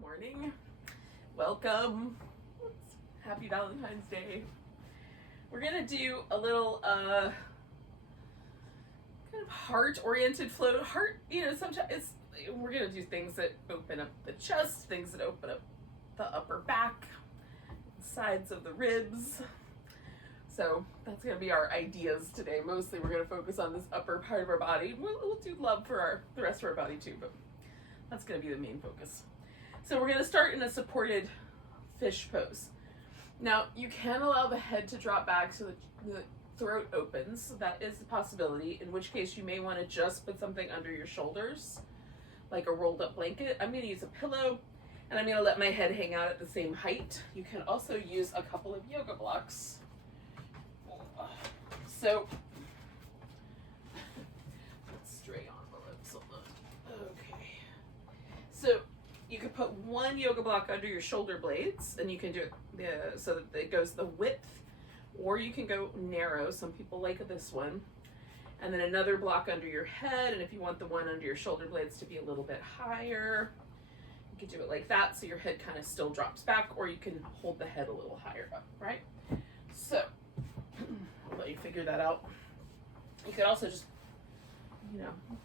Morning. Welcome. Happy Valentine's Day. We're gonna do a little kind of heart-oriented flow. Heart, sometimes we're gonna do things that open up the chest, things that open up the upper back, sides of the ribs. So that's gonna be our ideas today. Mostly we're gonna focus on this upper part of our body. We'll do love for the rest of our body too, but that's gonna be the main focus. So we're gonna start in a supported fish pose. Now you can allow the head to drop back so that the throat opens. So that is a possibility, in which case you may wanna just put something under your shoulders, like a rolled up blanket. I'm gonna use a pillow and I'm gonna let my head hang out at the same height. You can also use a couple of yoga blocks. So, let's stray on the lips a little. Okay. So, you could put one yoga block under your shoulder blades, and you can do it so that it goes the width, or you can go narrow. Some people like this one. And then another block under your head, and if you want the one under your shoulder blades to be a little bit higher, you can do it like that, so your head kind of still drops back, or you can hold the head a little higher up, right? So, I'll let you figure that out. You could also just,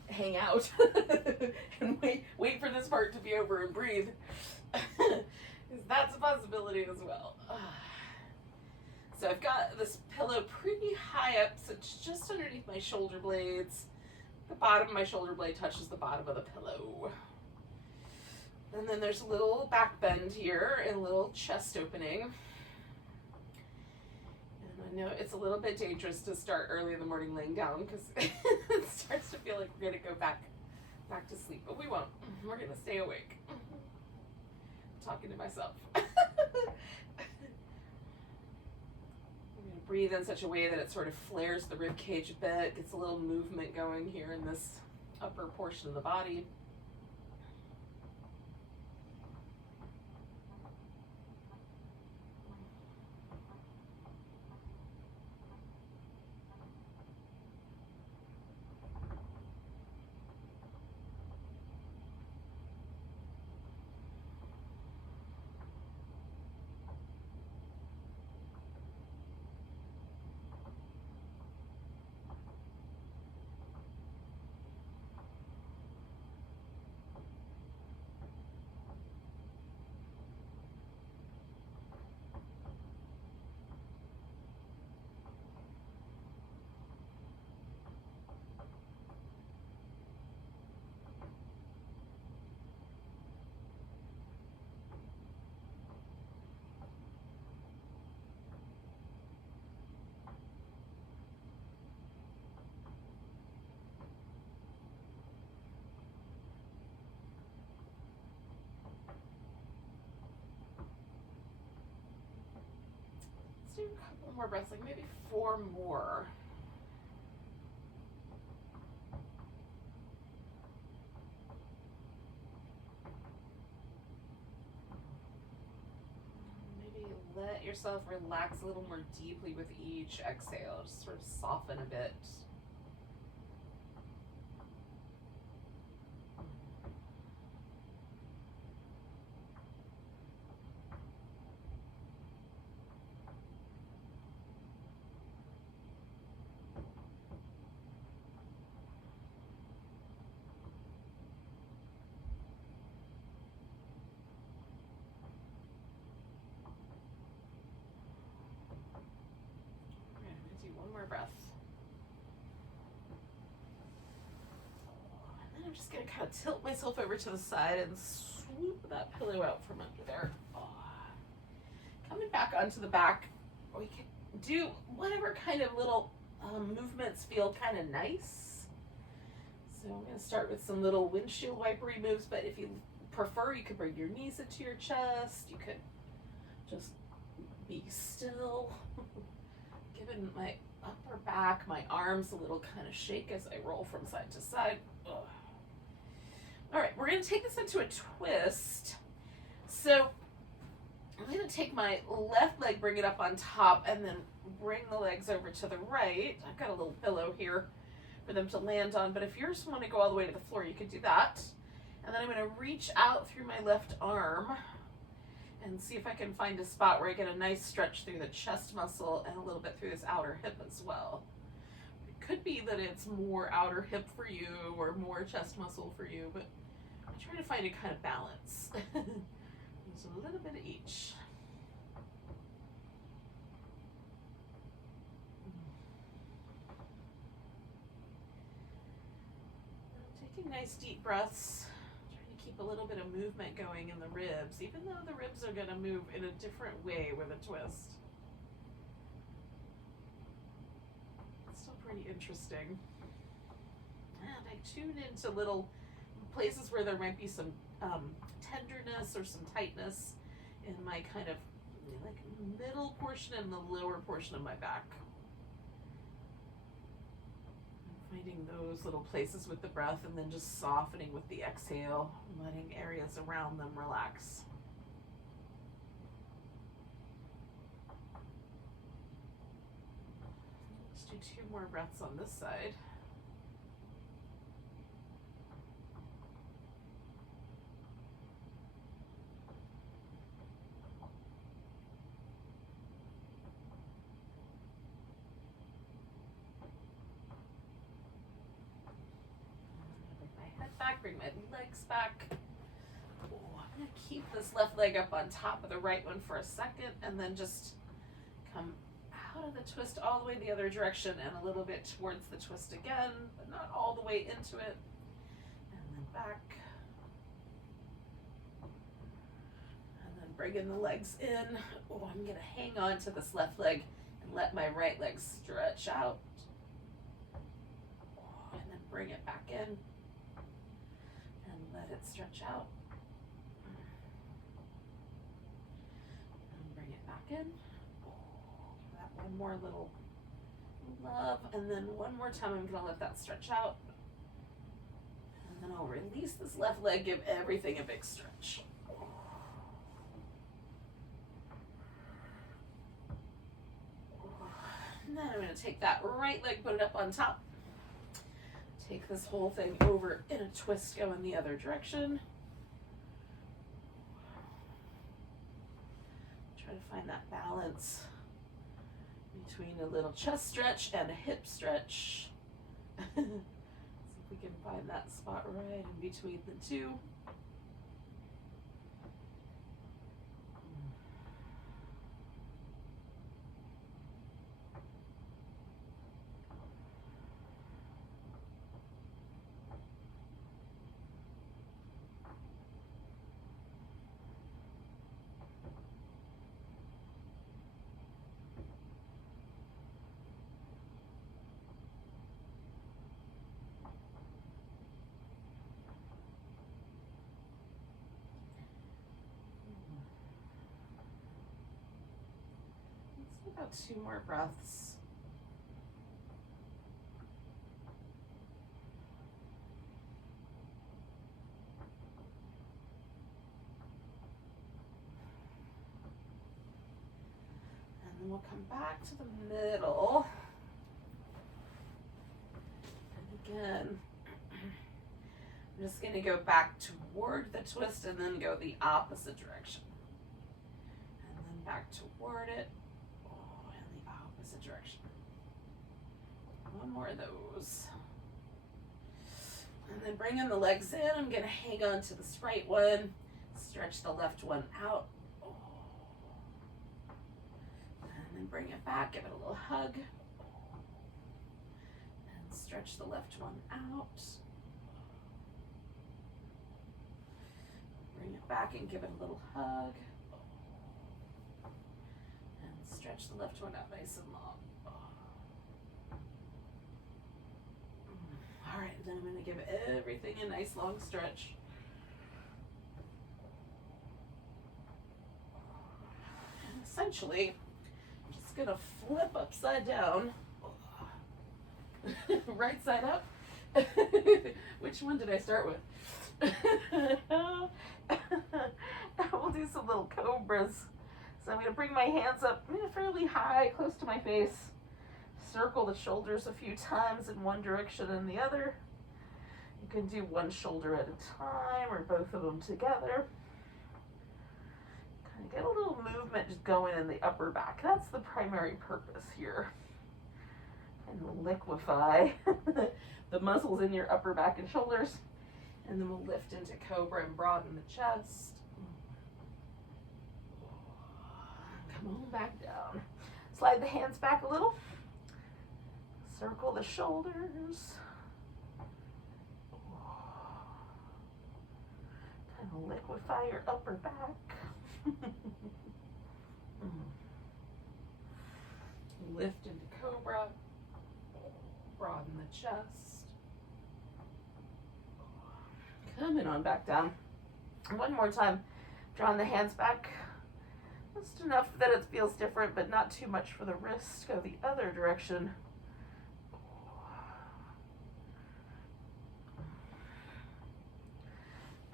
hang out and wait for this part to be over and breathe. That's a possibility as well. So I've got this pillow pretty high up, so it's just underneath my shoulder blades. The bottom of my shoulder blade touches the bottom of the pillow. And then there's a little back bend here and a little chest opening. I know it's a little bit dangerous to start early in the morning laying down because it starts to feel like we're going to go back to sleep, but we won't. We're going to stay awake. I'm talking to myself. I'm going to breathe in such a way that it sort of flares the rib cage a bit, gets a little movement going here in this upper portion of the body. Do a couple more breaths, like maybe 4 more. Maybe let yourself relax a little more deeply with each exhale. Just sort of soften a bit. One more breath. And then I'm just going to kind of tilt myself over to the side and swoop that pillow out from under there. Coming back onto the back, we can do whatever kind of little movements feel kind of nice. So I'm going to start with some little windshield wipery moves, but if you prefer, you could bring your knees into your chest. You could just be still. Giving my upper back, my arms a little kind of shake as I roll from side to side. Ugh. All right, we're going to take this into a twist. So I'm going to take my left leg, bring it up on top, and then bring the legs over to the right. I've got a little pillow here for them to land on, but if you just want to go all the way to the floor, you could do that. And then I'm going to reach out through my left arm and see if I can find a spot where I get a nice stretch through the chest muscle and a little bit through this outer hip as well. It could be that it's more outer hip for you or more chest muscle for you, but I'm trying to find a kind of balance. There's a little bit of each. Taking nice deep breaths. Trying to keep a little bit of movement going in the ribs, even though the ribs are going to move in a different way with a twist. It's still pretty interesting. And I tune into little places where there might be some tenderness or some tightness in my kind of like middle portion and the lower portion of my back. I'm finding those little places with the breath and then just softening with the exhale, letting areas around them relax. Let's do 2 more breaths on this side. Back, bring my legs back. Oh, I'm going to keep this left leg up on top of the right one for a second and then just come out of the twist all the way the other direction and a little bit towards the twist again, but not all the way into it. And then back. And then bringing the legs in. Oh, I'm going to hang on to this left leg and let my right leg stretch out. Oh, and then bring it back in. Let it stretch out. And bring it back in. Give that one more little love. And then one more time, I'm going to let that stretch out. And then I'll release this left leg, give everything a big stretch. And then I'm going to take that right leg, put it up on top. Take this whole thing over in a twist going the other direction. Try to find that balance between a little chest stretch and a hip stretch. See if we can find that spot right in between the two. About 2 more breaths. And then we'll come back to the middle. And again, I'm just going to go back toward the twist and then go the opposite direction. And then back toward it. Direction. One more of those. And then bring in the legs in. I'm going to hang on to this right one. Stretch the left one out. And then bring it back. Give it a little hug. And stretch the left one out. Bring it back and give it a little hug. Stretch the left one out nice and long. All right, then I'm going to give everything a nice long stretch. And essentially, I'm just going to flip upside down. Right side up. Which one did I start with? We'll do some little cobras. So I'm going to bring my hands up fairly high, close to my face. Circle the shoulders a few times in one direction and the other. You can do one shoulder at a time or both of them together. Kind of get a little movement just going in the upper back. That's the primary purpose here. And liquefy the muscles in your upper back and shoulders. And then we'll lift into cobra and broaden the chest. Come on back down. Slide the hands back a little. Circle the shoulders. Kind of liquefy your upper back. Lift into cobra. Broaden the chest. Coming on back down. One more time. Drawing the hands back. Just enough that it feels different, but not too much for the wrist. Go the other direction.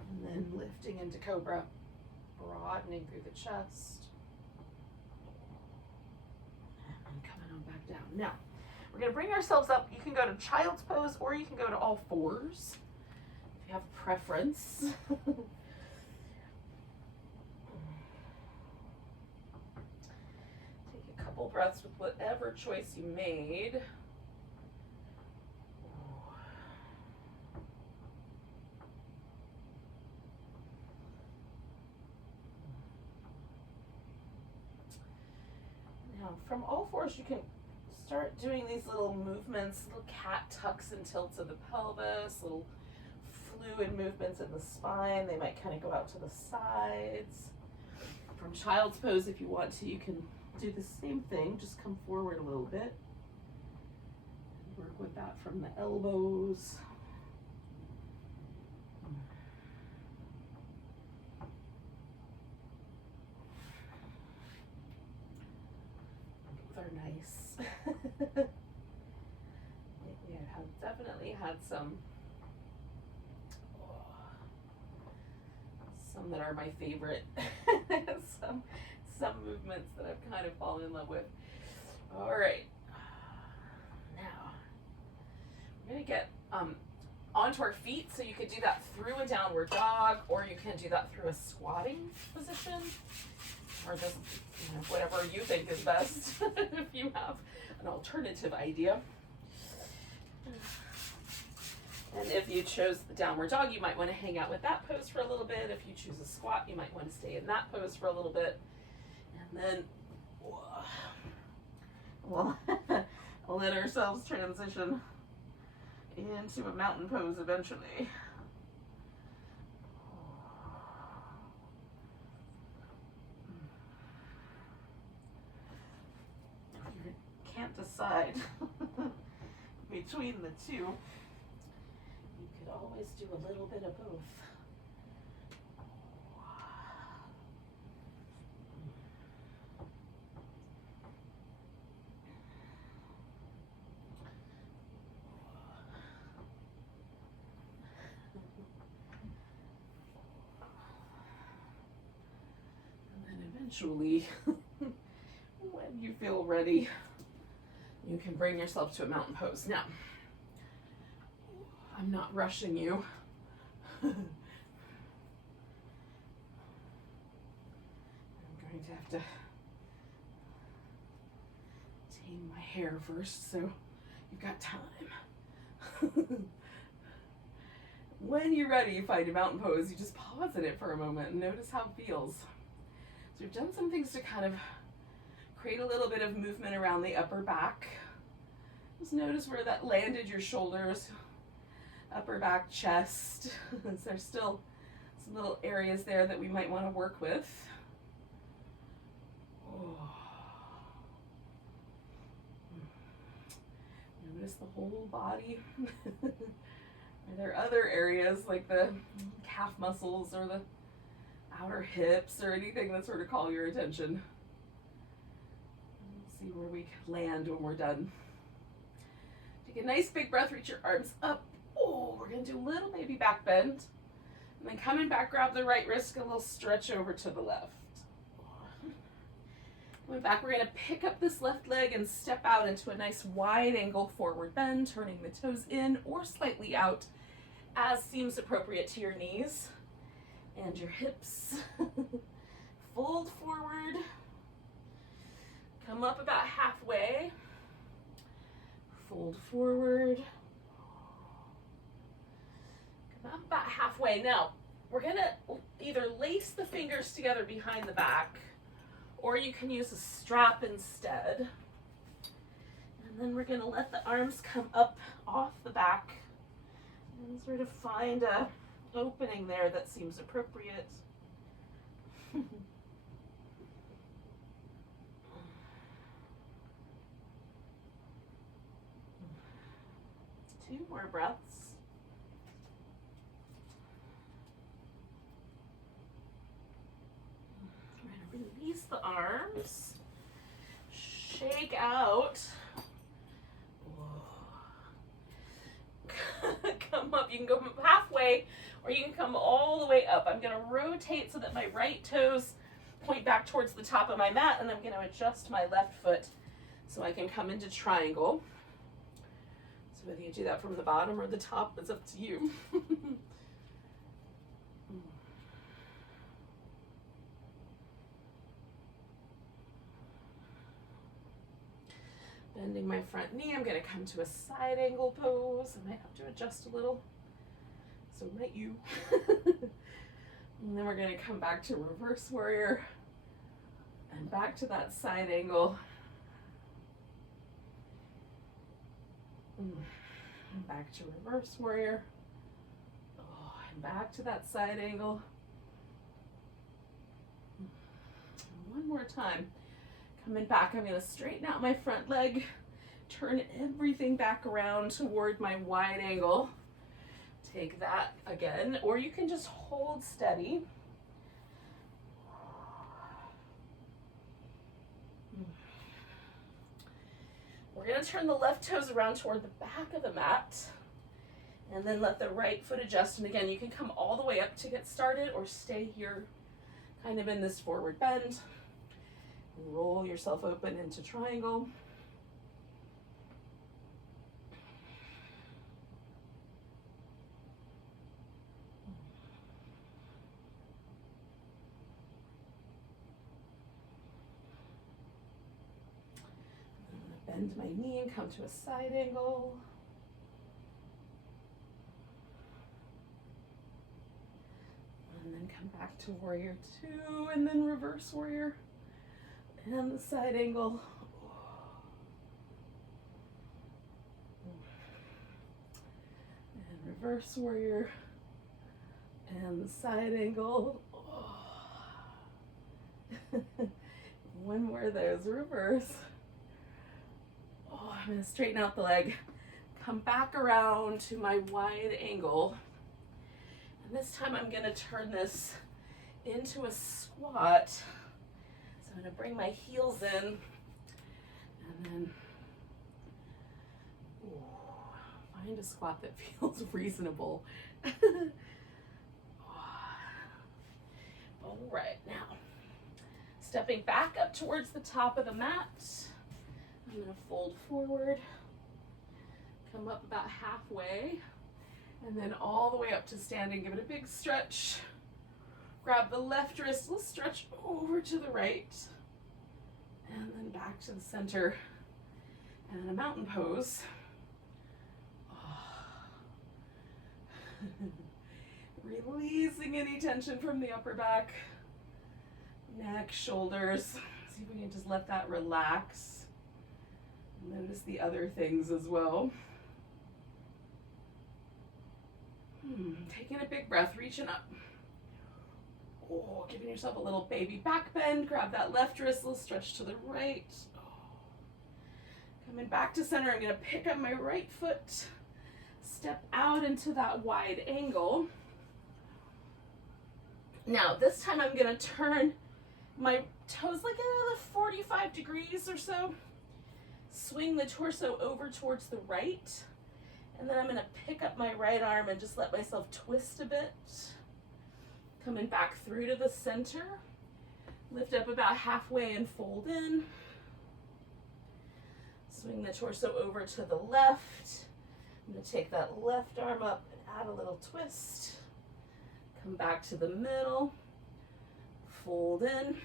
And then lifting into cobra, broadening through the chest. And coming on back down. Now, we're going to bring ourselves up. You can go to child's pose or you can go to all fours if you have a preference. Couple breaths with whatever choice you made. Now, from all fours, you can start doing these little movements, little cat tucks and tilts of the pelvis, little fluid movements in the spine. They might kind of go out to the sides. From child's pose, if you want to, you can do the same thing, just come forward a little bit. Work with that from the elbows. Both are nice. We have definitely had some that are my favorite. Some movements that I've kind of fallen in love with. All right, now we're gonna get onto our feet. So you could do that through a downward dog, or you can do that through a squatting position, or just whatever you think is best. If you have an alternative idea. And if you chose the downward dog, you might want to hang out with that pose for a little bit. If you choose a squat, you might want to stay in that pose for a little bit. And then we'll let ourselves transition into a mountain pose eventually. If you can't decide between the two, you could always do a little bit of both. Eventually, when you feel ready, you can bring yourself to a mountain pose. Now, I'm not rushing you. I'm going to have to tame my hair first, so you've got time. When you're ready, you find a mountain pose, you just pause in it for a moment and notice how it feels. So we've done some things to kind of create a little bit of movement around the upper back. Just notice where that landed your shoulders, upper back, chest. There's still some little areas there that we might want to work with. Oh. Notice the whole body. Are there other areas like the calf muscles or the outer hips or anything that sort of call your attention? Let's see where we land when we're done. Take a nice big breath, reach your arms up. Oh, we're gonna do a little baby back bend. And then coming back, grab the right wrist, a little stretch over to the left. Coming back, we're gonna pick up this left leg and step out into a nice wide angle forward bend, turning the toes in or slightly out, as seems appropriate to your knees and your hips. Fold forward. Come up about halfway. Fold forward. Come up about halfway. Now, we're gonna either lace the fingers together behind the back, or you can use a strap instead. And then we're gonna let the arms come up off the back and sort of find a opening there that seems appropriate. 2 more breaths. We're going to release the arms. Shake out. Come up. You can go halfway or you can come all the way up. I'm going to rotate so that my right toes point back towards the top of my mat, and I'm going to adjust my left foot so I can come into triangle. So whether you do that from the bottom or the top, it's up to you. Bending my front knee, I'm going to come to a side angle pose. I might have to adjust a little. So might you. And then we're going to come back to reverse warrior and back to that side angle. And back to reverse warrior. Oh, and back to that side angle. And one more time. Coming back, I'm going to straighten out my front leg, turn everything back around toward my wide angle. Take that again, or you can just hold steady. We're going to turn the left toes around toward the back of the mat, and then let the right foot adjust. And again, you can come all the way up to get started, or stay here kind of in this forward bend. Roll yourself open into triangle. I'm going to bend my knee and come to a side angle. And then come back to warrior 2, and then reverse warrior. And the side angle. And reverse warrior. And the side angle. One more of those. Reverse. I'm going to straighten out the leg. Come back around to my wide angle. And this time I'm going to turn this into a squat. So I'm going to bring my heels in, and then find a squat that feels reasonable. All right, now stepping back up towards the top of the mat, I'm going to fold forward, come up about halfway, and then all the way up to standing. Give it a big stretch. Grab the left wrist, let's stretch over to the right, and then back to the center, and a mountain pose. Releasing any tension from the upper back, neck, shoulders. See if we can just let that relax. Notice the other things as well. Taking a big breath, reaching up. Oh, giving yourself a little baby back bend. Grab that left wrist, let's stretch to the right. Coming back to center, I'm going to pick up my right foot, step out into that wide angle. Now, this time I'm going to turn my toes like another 45 degrees or so. Swing the torso over towards the right. And then I'm going to pick up my right arm and just let myself twist a bit. Coming back through to the center. Lift up about halfway and fold in. Swing the torso over to the left. I'm going to take that left arm up and add a little twist. Come back to the middle, fold in,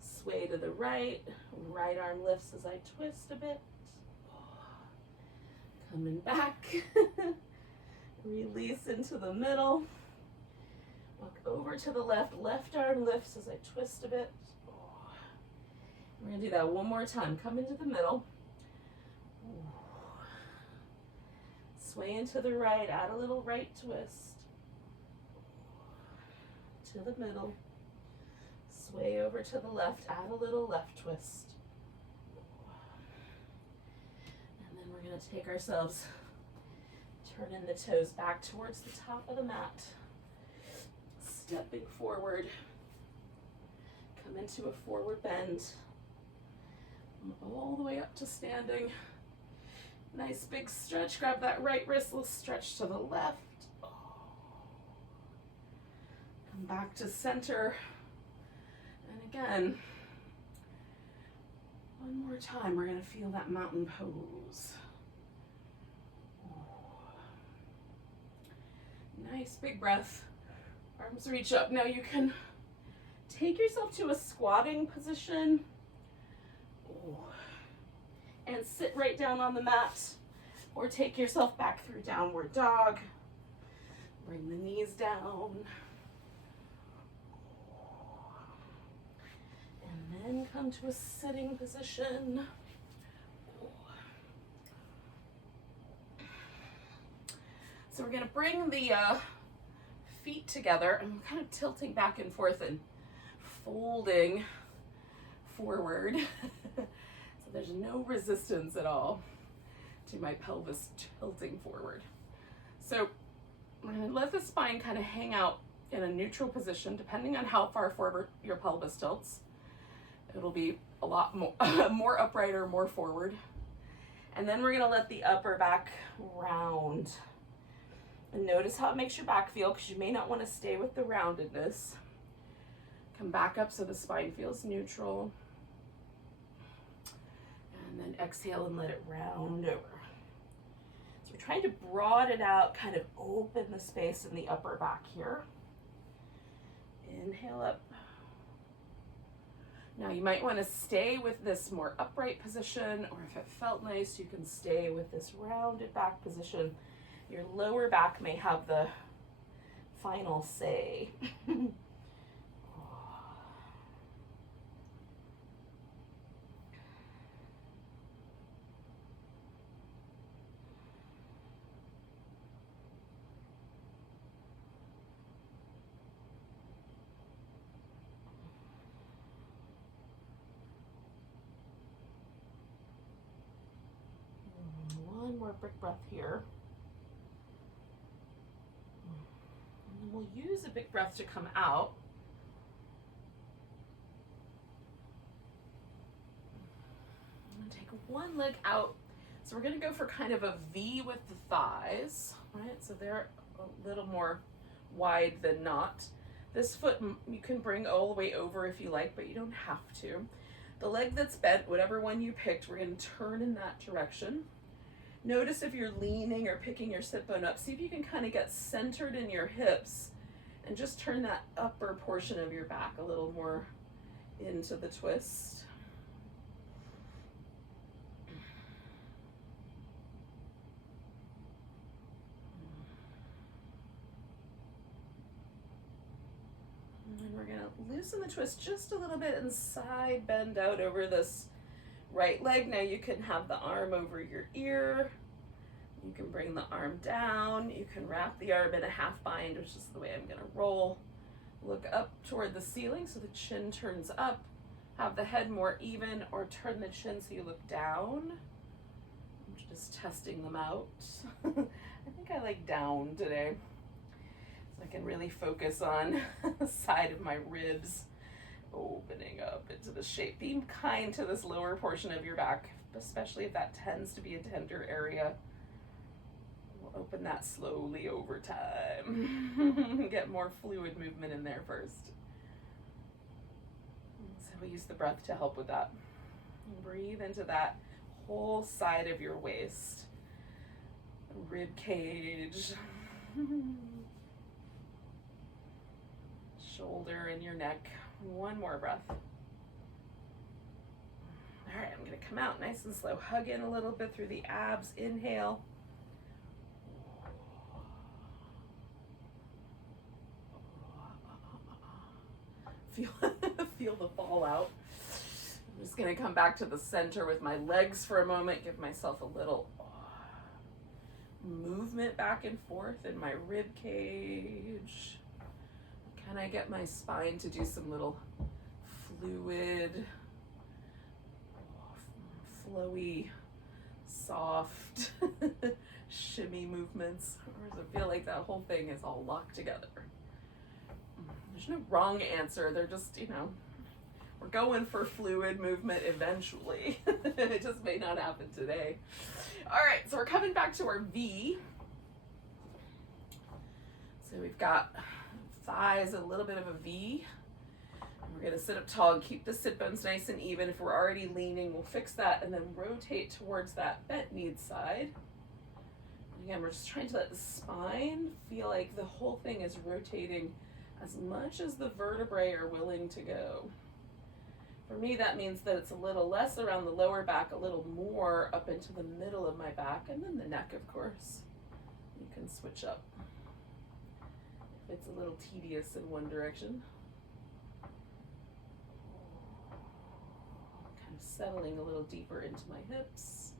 sway to the right arm lifts as I twist a bit. Coming back, release into the middle, walk over to the left arm lifts as I twist a bit. We're gonna do that one more time. Come into the middle, sway into the right, add a little right twist, to the middle, sway over to the left, add a little left twist. And then we're going to take ourselves, turn in the toes back towards the top of the mat, stepping forward, come into a forward bend, all the way up to standing. Nice big stretch, grab that right wrist, let's stretch to the left. Back to center, and again, one more time, we're going to feel that mountain pose. Nice big breath, arms reach up. Now you can take yourself to a squatting position and sit right down on the mat, or take yourself back through downward dog, bring the knees down. And then come to a sitting position. So we're going to bring the feet together. I'm kind of tilting back and forth and folding forward. So there's no resistance at all to my pelvis tilting forward. So we're going to let the spine kind of hang out in a neutral position, depending on how far forward your pelvis tilts. It'll be a lot more, more upright or more forward. And then we're gonna let the upper back round. And notice how it makes your back feel, because you may not want to stay with the roundedness. Come back up so the spine feels neutral. And then exhale and let it round over. So we're trying to broaden it out, kind of open the space in the upper back here. Inhale up. Now you might want to stay with this more upright position, or if it felt nice, you can stay with this rounded back position. Your lower back may have the final say. One more big breath here. And then we'll use a big breath to come out. I'm going to take one leg out. So we're going to go for kind of a V with the thighs, right? So they're a little more wide than not. This foot you can bring all the way over if you like, but you don't have to. The leg that's bent, whatever one you picked, we're going to turn in that direction. Notice if you're leaning or picking your sit bone up, see if you can kind of get centered in your hips and just turn that upper portion of your back a little more into the twist. And then we're going to loosen the twist just a little bit and side bend out over this right leg. Now you can have the arm over your ear. You can bring the arm down. You can wrap the arm in a half bind, which is the way I'm going to roll. Look up toward the ceiling so the chin turns up. Have the head more even, or turn the chin so you look down. I'm just testing them out. I think I like down today, so I can really focus on the side of my ribs, opening up into the shape. Be kind to this lower portion of your back, especially if that tends to be a tender area. We'll open that slowly over time. Get more fluid movement in there first. So we use the breath to help with that. Breathe into that whole side of your waist. rib cage, shoulder and your neck. One more breath. All right, I'm gonna come out nice and slow. Hug in a little bit through the abs. Inhale. Feel the fallout. I'm just gonna come back to the center with my legs for a moment, give myself a little movement back and forth in my rib cage. Can I get my spine to do some little fluid, flowy, soft shimmy movements? Or does it feel like that whole thing is all locked together? There's no wrong answer. They're just, we're going for fluid movement eventually. It just may not happen today. All right, so we're coming back to our V. So we've got thighs, a little bit of a V. And we're gonna sit up tall and keep the sit bones nice and even. If we're already leaning, we'll fix that and then rotate towards that bent knee side. And again, we're just trying to let the spine feel like the whole thing is rotating as much as the vertebrae are willing to go. For me, that means that it's a little less around the lower back, a little more up into the middle of my back, and then the neck, of course. You can switch up if it's a little tedious in one direction. Kind of settling a little deeper into my hips.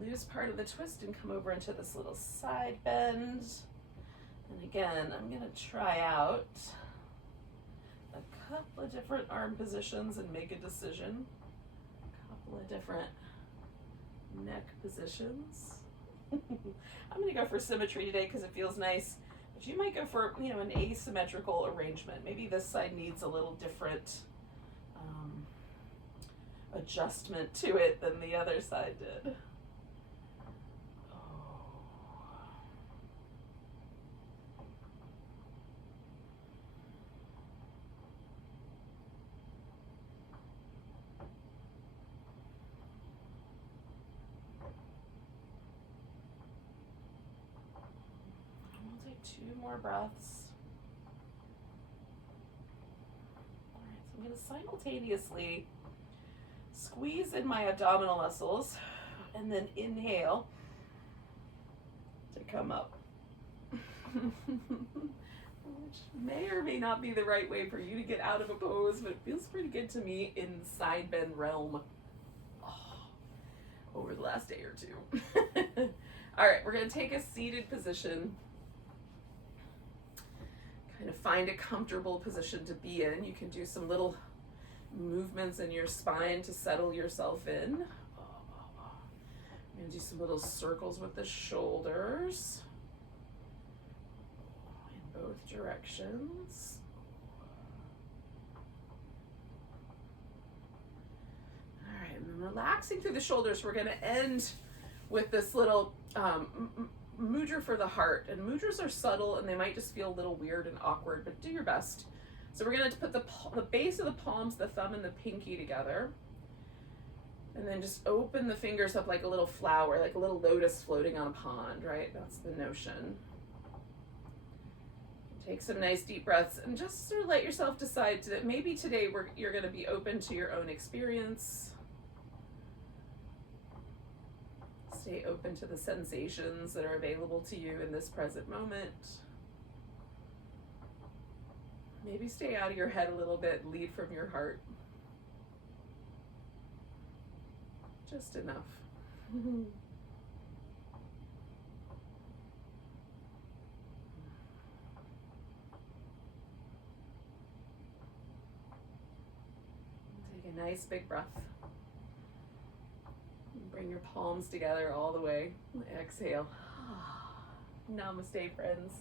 Loose part of the twist and come over into this little side bend. And again, I'm going to try out a couple of different arm positions and make a decision. A couple of different neck positions. I'm going to go for symmetry today because it feels nice. But you might go for, an asymmetrical arrangement. Maybe this side needs a little different adjustment to it than the other side did. Two more breaths. All right, so I'm going to simultaneously squeeze in my abdominal muscles and then inhale to come up. Which may or may not be the right way for you to get out of a pose, but it feels pretty good to me in side bend realm over the last day or two. All right, we're going to take a seated position. Kind of find a comfortable position to be in. You can do some little movements in your spine to settle yourself in. I'm going to do some little circles with the shoulders in both directions. All right, and then relaxing through the shoulders, we're going to end with this little Mudra for the heart. And mudras are subtle and they might just feel a little weird and awkward, but do your best. So we're going to put the base of the palms, the thumb and the pinky together. And then just open the fingers up like a little flower, like a little lotus floating on a pond, right? That's the notion. Take some nice deep breaths and just sort of let yourself decide that maybe today you're going to be open to your own experience. Stay open to the sensations that are available to you in this present moment. Maybe stay out of your head a little bit, lead from your heart. Just enough. Take a nice big breath. Bring your palms together all the way. Exhale. Namaste, friends.